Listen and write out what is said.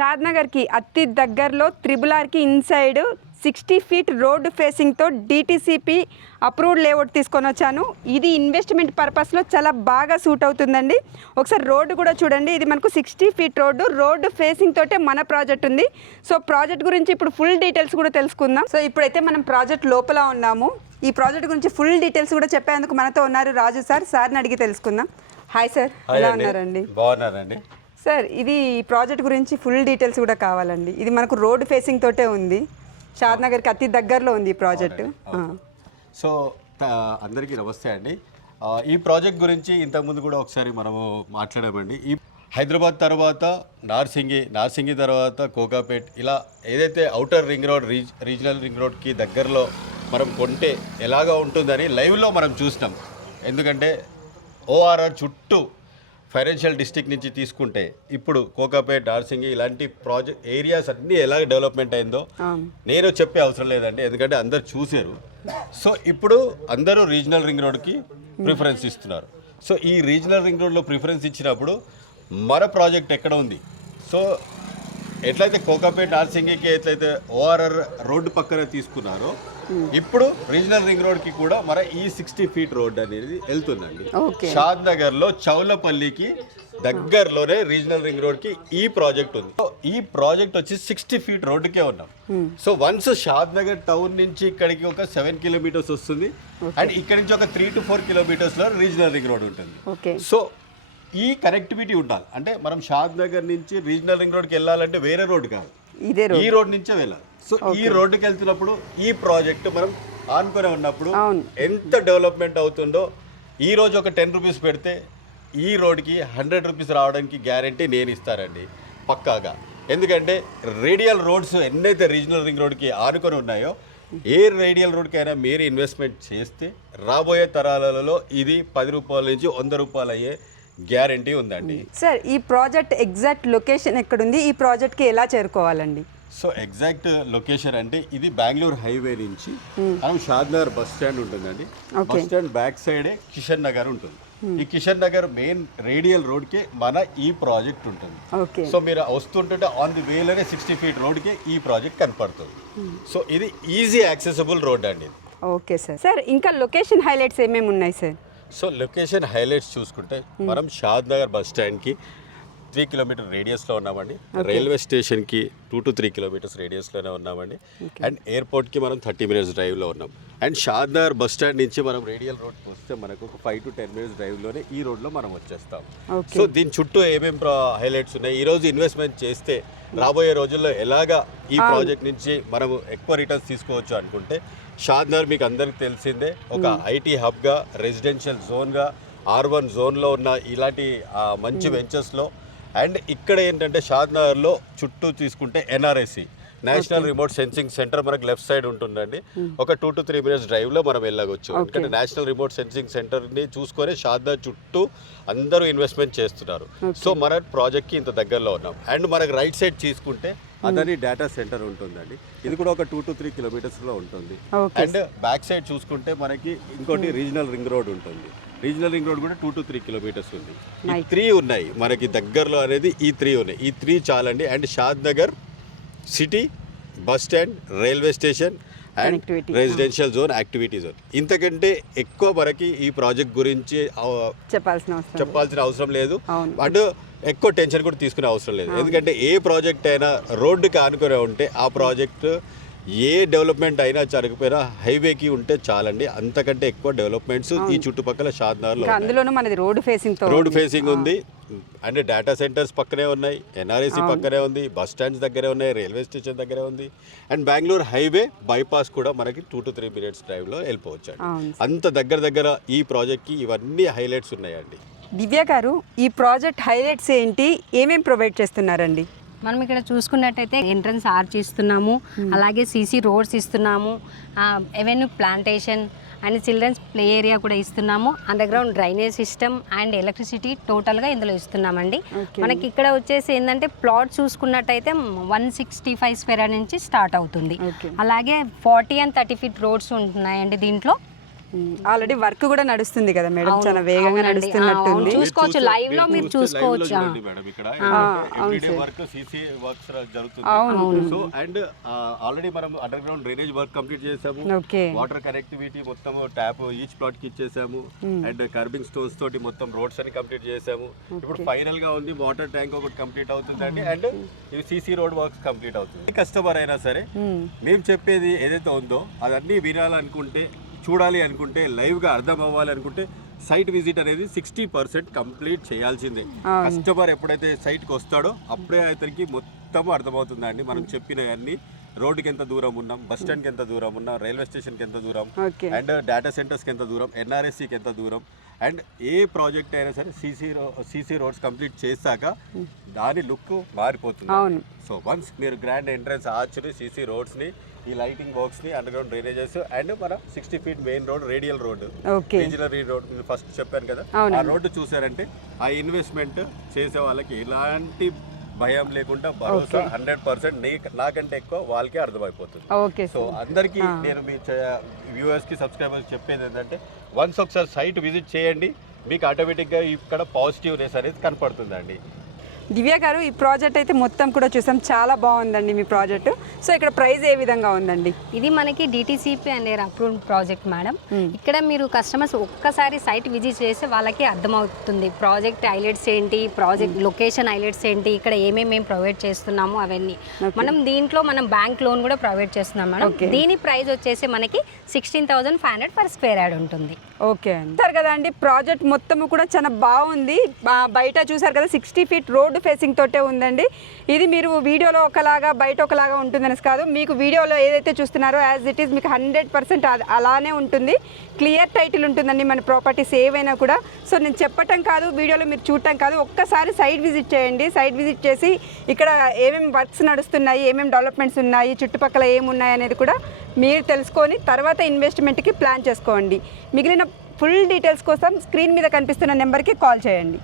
షాద్నగర్కి అతి దగ్గరలో త్రిబులార్కి ఇన్సైడ్ 60 ఫీట్ రోడ్ ఫేసింగ్తో డిటిసిపి అప్రూవ్డ్ లేఅవుట్ తీసుకొని వచ్చాను. ఇది ఇన్వెస్ట్మెంట్ పర్పస్లో చాలా బాగా సూట్ అవుతుందండి. ఒకసారి రోడ్డు కూడా చూడండి. ఇది మనకు 60 ఫీట్ రోడ్డు ఫేసింగ్ తోటే మన ప్రాజెక్ట్ ఉంది. సో ప్రాజెక్ట్ గురించి ఇప్పుడు ఫుల్ డీటెయిల్స్ కూడా తెలుసుకుందాం. సో ఇప్పుడైతే మనం ప్రాజెక్ట్ లోపల ఉన్నాము. ఈ ప్రాజెక్ట్ గురించి ఫుల్ డీటెయిల్స్ కూడా చెప్పేందుకు మనతో ఉన్నారు రాజు సార్. సార్ని అడిగి తెలుసుకుందాం. హాయ్ సార్, ఎలా ఉన్నారండి? బాగున్నారండి సార్. ఇది ప్రాజెక్ట్ గురించి ఫుల్ డీటెయిల్స్ కూడా కావాలండి. ఇది మనకు రోడ్ ఫేసింగ్ తోటే ఉంది. షాద్నగర్కి అతి దగ్గరలో ఉంది ఈ ప్రాజెక్టు. సో అందరికీ నమస్తే అండి. ఈ ప్రాజెక్ట్ గురించి ఇంతకుముందు కూడా ఒకసారి మనము మాట్లాడామండి. ఈ హైదరాబాద్ తర్వాత నార్సింగి తర్వాత కోకాపేట్, ఇలా ఏదైతే outer ring road regional ring రోడ్కి దగ్గరలో మనం కొంటే ఎలాగా ఉంటుందని లైవ్లో మనం చూసినాం. ఎందుకంటే ఓఆర్ఆర్ చుట్టూ ఫైనాన్షియల్ డిస్ట్రిక్ట్ నుంచి తీసుకుంటే ఇప్పుడు కోకాపేట్, నార్సింగి ఇలాంటి ప్రాజెక్ట్ ఏరియాస్ అన్నీ ఎలా డెవలప్మెంట్ అయిందో నేను చెప్పే అవసరం లేదండి, ఎందుకంటే అందరు చూసారు. సో ఇప్పుడు అందరూ రీజనల్ రింగ్ రోడ్కి ప్రిఫరెన్స్ ఇస్తున్నారు. సో ఈ రీజనల్ రింగ్ రోడ్లో ప్రిఫరెన్స్ ఇచ్చినప్పుడు మన ప్రాజెక్ట్ ఎక్కడ ఉంది? సో ఎట్లయితే కోకాపేట్, నార్సింగికి ఎట్లయితే ఓఆర్ఆర్ రోడ్డు పక్కన తీసుకున్నారో ఇప్పుడు రీజనల్ రింగ్ రోడ్కి కూడా మన ఈ 60 ఫీట్ రోడ్ అనేది వెళ్తుందండి. షాద్నగర్లో చౌలపల్లికి దగ్గరలోనే రీజనల్ రింగ్ రోడ్కి ఈ ప్రాజెక్ట్ ఉంది. సో ఈ ప్రాజెక్ట్ వచ్చి 60 ఫీట్ రోడ్డుకే ఉన్నాం. సో వన్స్ షాద్నగర్ టౌన్ నుంచి ఇక్కడికి ఒక 7 కిలోమీటర్స్ వస్తుంది అండ్ ఇక్కడ నుంచి ఒక 3 to 4 కిలోమీటర్స్లో రీజనల్ రింగ్ రోడ్ ఉంటుంది. సో ఈ కనెక్టివిటీ ఉండాలి. అంటే మనం షాద్నగర్ నుంచి రీజనల్ రింగ్ రోడ్కి వెళ్ళాలంటే వేరే రోడ్ కాదు, ఈ రోడ్ నుంచే వెళ్ళాలి. సో ఈ రోడ్డుకి వెళ్తున్నప్పుడు ఈ ప్రాజెక్ట్ మనం ఆనుకొని ఉన్నప్పుడు ఎంత డెవలప్మెంట్ అవుతుందో, ఈ రోజు ఒక 10 రూపీస్ పెడితే ఈ రోడ్కి 100 రూపీస్ రావడానికి గ్యారంటీ నేను ఇస్తానండి పక్కాగా. ఎందుకంటే రేడియల్ రోడ్స్ ఎన్నైతే రీజనల్ రింగ్ రోడ్కి ఆనుకొని ఉన్నాయో, ఏ రేడియల్ రోడ్కైనా మీరు ఇన్వెస్ట్మెంట్ చేస్తే రాబోయే తరాలలో ఇది 10 రూపాయల నుంచి 100 రూపాయలు అయ్యే గ్యారంటీ ఉందండి. సార్, ఈ ప్రాజెక్ట్ ఎగ్జాక్ట్ లొకేషన్ ఎక్కడుంది? ఈ ప్రాజెక్ట్కి ఎలా చేరుకోవాలండి? సో ఎగ్జాక్ట్ లొకేషన్ అంటే ఇది బెంగళూరు హైవే నుంచి మనం షాద్నగర్ బస్ స్టాండ్ ఉంటుందండి. బస్ స్టాండ్ బ్యాక్ సైడే కిషన్ నగర్ ఉంటుంది. ఈ కిషన్ నగర్ మెయిన్ రేడియల్ రోడ్కే మన ఈ ప్రాజెక్ట్ ఉంటుంది. సో మీరు వస్తుంటుంటే ఆన్ ది వేలోనే 60 ఫీట్ రోడ్కే ఈ ప్రాజెక్ట్ కనపడుతుంది. సో ఇది ఈజీ యాక్సెసిబుల్ రోడ్ అండి. Okay sir. సార్ ఇంకా లొకేషన్ హైలైట్స్ ఏమేమి ఉన్నాయి సార్? సో లొకేషన్ హైలైట్స్ చూసుకుంటే మనం షాద్నగర్ బస్ స్టాండ్కి 3 కిలోమీటర్ రేడియస్లో ఉన్నామండి. రైల్వే స్టేషన్కి 2 to 3 కిలోమీటర్స్ రేడియస్లోనే ఉన్నామండి. అండ్ ఎయిర్పోర్ట్కి మనం 30 మినిట్స్ డ్రైవ్లో ఉన్నాం. అండ్ షాద్నగర్ బస్ స్టాండ్ నుంచి మనం రేడియల్ రోడ్కి వస్తే మనకు ఒక 5 to 10 మినిట్స్ డ్రైవ్లోనే ఈ రోడ్లో మనం వచ్చేస్తాం. సో దీని చుట్టూ ఏమేమి హైలైట్స్ ఉన్నాయి, ఈరోజు ఇన్వెస్ట్మెంట్ చేస్తే రాబోయే రోజుల్లో ఎలాగా ఈ ప్రాజెక్ట్ నుంచి మనము ఎక్కువ రిటర్న్స్ తీసుకోవచ్చు అనుకుంటే, షాద్నగర్ మీకు అందరికి తెలిసిందే ఒక ఐటీ హబ్గా, రెసిడెన్షియల్ జోన్గా, R1 జోన్లో ఉన్న ఇలాంటి మంచి వెంచర్స్లో. అండ్ ఇక్కడ ఏంటంటే షాద్నగర్లో చుట్టూ తీసుకుంటే NRSC national remote sensing centre మనకు లెఫ్ట్ సైడ్ ఉంటుందండి. ఒక 2 to 3 మినిట్స్ డ్రైవ్లో మనం వెళ్ళవచ్చు. ఎందుకంటే నేషనల్ రిమోట్ సెన్సింగ్ సెంటర్ని చూసుకొని షాద్నగర్ చుట్టూ అందరూ ఇన్వెస్ట్మెంట్ చేస్తున్నారు. సో మన ప్రాజెక్ట్కి ఇంత దగ్గరలో ఉన్నాం. అండ్ మనకు రైట్ సైడ్ తీసుకుంటే అదని డేటా సెంటర్ ఉంటుందండి. ఇది కూడా ఒక 2 to 3 కిలోమీటర్స్లో ఉంటుంది. అండ్ బ్యాక్ సైడ్ చూసుకుంటే మనకి ఇంకోటి రీజనల్ రింగ్ రోడ్ ఉంటుంది. రీజనల్ రింగ్ రోడ్ కూడా 2 to 3 కిలోమీటర్స్ ఉంది. ఈ 3 ఉన్నాయి మనకి దగ్గరలో అనేది. ఈ 3 ఉన్నాయి. ఈ 3 చాలండి. And Shadnagar city, bus stand, railway station and residential zone, activity zone. ఇంతకంటే ఎక్కువ మనకి ఈ ప్రాజెక్ట్ గురించి చెప్పాల్సిన అవసరం లేదు. అండ్ ఎక్కువ టెన్షన్ కూడా తీసుకునే అవసరం లేదు. ఎందుకంటే ఏ ప్రాజెక్ట్ అయినా రోడ్డుకి ఆనుకునే ఉంటే ఆ ప్రాజెక్ట్ ఏ డెవలప్మెంట్ అయినా జరగకపోయినా హైవేకి ఉంటే చాలండి. అంతకంటే ఎక్కువ డెవలప్మెంట్స్ ఈ చుట్టుపక్కల షాద్నగర్లో అందులోనూ మనది రోడ్ ఫేసింగ్ ఉంది. అండ్ డేటా సెంటర్స్ పక్కనే ఉన్నాయి, NRSC పక్కనే ఉంది, బస్ స్టాండ్స్ దగ్గరే ఉన్నాయి, రైల్వే స్టేషన్ దగ్గరే ఉంది. అండ్ బెంగళూరు హైవే బైపాస్ కూడా మనకి 2 to 3 మినిట్స్ డ్రైవ్లో వెళ్ళిపోవచ్చు అండి. అంత దగ్గర ఈ ప్రాజెక్ట్కి ఇవన్నీ హైలైట్స్ ఉన్నాయండి. దివ్య గారు, ఈ ప్రాజెక్ట్ హైలైట్స్ ఏంటి, ఏమేమి ప్రొవైడ్ చేస్తున్నారండి? మనం ఇక్కడ చూసుకున్నట్టయితే ఎంట్రన్స్ ఆర్చ్ ఇస్తున్నాము, అలాగే CC రోడ్స్ ఇస్తున్నాము, avenue plantation and children's play area కూడా ఇస్తున్నాము, underground drainage system and electricity టోటల్గా ఇందులో ఇస్తున్నామండి. మనకి ఇక్కడ వచ్చేసి ఏంటంటే ప్లాట్ చూసుకున్నట్టయితే 165 స్క్వేర్ నుంచి స్టార్ట్ అవుతుంది. అలాగే 40 and 30 ఫీట్ రోడ్స్ ఉంటున్నాయండి దీంట్లో. ఆల్రెడీ వర్క్ కూడా నడుస్తుంది కదా మేడం, చాలా వేగంగా అవునండి. నడుస్తున్నట్టుంది. చూసుకోవచ్చు, లైవ్ లో మీరు చూసుకోవచ్చు. మేడం ఇక్కడ ఎవ్రీడే వర్క్ సీసీ వర్క్స్ జరుగుతుంది. సో అండ్ ఆల్రెడీ మనం under ground drainage work complete చేసాము. ఓకే, వాటర్ కనెక్టివిటీ మొత్తం ట్యాప్ ఈచ్ ప్లాట్ కి ఇచ్చేసాము. అండ్ కర్బింగ్ స్టోన్స్ తోటి మొత్తం రోడ్స్ అని కంప్లీట్ చేసాము. ఇప్పుడు ఫైనల్ గా ఉంది వాటర్ ట్యాంక్ ఒకటి కంప్లీట్ అవుతుందండి. అండ్ ఇవి సీసీ రోడ్ వర్క్స్ కంప్లీట్ అవుతుంది. కస్టమర్ అయినా సరే మేము చెప్పేది ఏదైతే ఉందో అదన్నీ వినాలనుకుంటే, చూడాలి అనుకుంటే, లైవ్గా అర్థం అవ్వాలి అనుకుంటే సైట్ విజిట్ అనేది 60% కంప్లీట్ చేయాల్సిందే. కస్టమర్ ఎప్పుడైతే సైట్కి వస్తాడో అప్పుడే అతనికి మొత్తం అర్థమవుతుందండి. మనం చెప్పినవన్నీ రోడ్డుకి ఎంత దూరం ఉన్నాం, బస్ స్టాండ్కి ఎంత దూరం ఉన్నాం, రైల్వే స్టేషన్కి ఎంత దూరం, అండ్ డేటా సెంటర్స్కి ఎంత దూరం, ఎన్ఆర్ఎస్సికి ఎంత దూరం, అండ్ ఏ ప్రాజెక్ట్ అయినా సరే సీసీ రోడ్స్ కంప్లీట్ చేశాక దాని లుక్ మారిపోతుంది. సో వన్స్ మీరు గ్రాండ్ ఎంట్రన్స్ ఆర్చ్ని, సీసీ రోడ్స్ని, ఈ లైటింగ్ వర్క్స్ ని, అండర్ గ్రౌండ్ డ్రైనేజెస్, అండ్ మన 60 feet main road, radial road, regional road first చెప్పాను కదా, ఆ రోడ్డు చూసారంటే ఆ ఇన్వెస్ట్మెంట్ చేసే వాళ్ళకి ఎలాంటి భయం లేకుండా భరోసా 100% నాకంటే ఎక్కువ వాళ్ళకే అర్థమైపోతుంది. సో అందరికీ నేను మీ వ్యూవర్స్ కి, సబ్స్క్రైబర్స్ చెప్పేది ఏంటంటే వన్స్ ఒకసారి సైట్ విజిట్ చేయండి, మీకు ఆటోమేటిక్గా ఇక్కడ పాజిటివ్నెస్ అనేది కనపడుతుందండి. దివ్య గారు, ఈ ప్రాజెక్ట్ అయితే మొత్తం కూడా చూసాం, చాలా బాగుందండి మీ ప్రాజెక్ట్. సో ఇక్కడ ప్రైస్ ఏ విధంగా ఉందండి? ఇది మనకి డిటిసిపి అనే అప్రూవ్డ్ ప్రాజెక్ట్ మేడం. ఇక్కడ మీరు కస్టమర్స్ ఒక్కసారి సైట్ విజిట్ చేస్తే వాళ్ళకి అర్థమవుతుంది ప్రాజెక్ట్ హైలైట్స్ ఏంటి, ప్రాజెక్ట్ లొకేషన్ హైలైట్స్ ఏంటి, ఇక్కడ ఏమేమి ప్రొవైడ్ చేస్తున్నాము అవన్నీ. మనం బ్యాంక్ లోన్ కూడా ప్రొవైడ్ చేస్తున్నాం మేడం. దీని ప్రైస్ వచ్చేసి మనకి 16,500 per square yard ఉంటుంది. ఓకే అండి, సార్ కదా అండి, ప్రాజెక్ట్ మొత్తం కూడా చాలా బాగుంది. బయట చూసారు కదా 60 feet రోడ్ ఫేసింగ్ తోటే ఉందండి. ఇది మీరు వీడియోలో ఒకలాగా బయట ఒకలాగా ఉంటుందనేసి కాదు, మీకు వీడియోలో ఏదైతే చూస్తున్నారో యాజ్ ఇట్ ఈస్ మీకు 100% అలానే ఉంటుంది. క్లియర్ టైటిల్ ఉంటుందండి మన ప్రాపర్టీస్ ఏవైనా కూడా. సో నేను చెప్పటం కాదు, వీడియోలో మీరు చూడటం కాదు, ఒక్కసారి సైట్ విజిట్ చేయండి. సైట్ విజిట్ చేసి ఇక్కడ ఏమేమి వర్క్స్ నడుస్తున్నాయి, ఏమేమి డెవలప్మెంట్స్ ఉన్నాయి, చుట్టుపక్కల ఏమున్నాయి అనేది కూడా మీరు తెలుసుకొని తర్వాత ఇన్వెస్ట్మెంట్కి ప్లాన్ చేసుకోండి. మిగిలిన ఫుల్ డీటెయిల్స్ కోసం స్క్రీన్ మీద కనిపిస్తున్న నెంబర్కి కాల్ చేయండి.